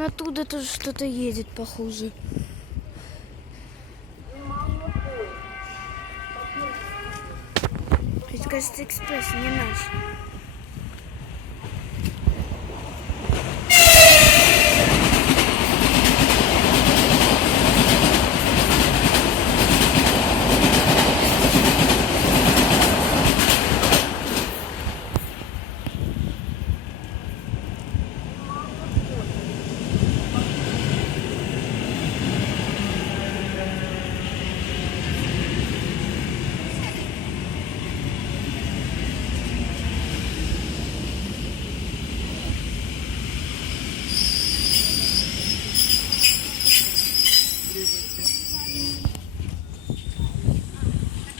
Вон оттуда тоже что-то едет, похоже. Это, кажется, экспресс, не наш.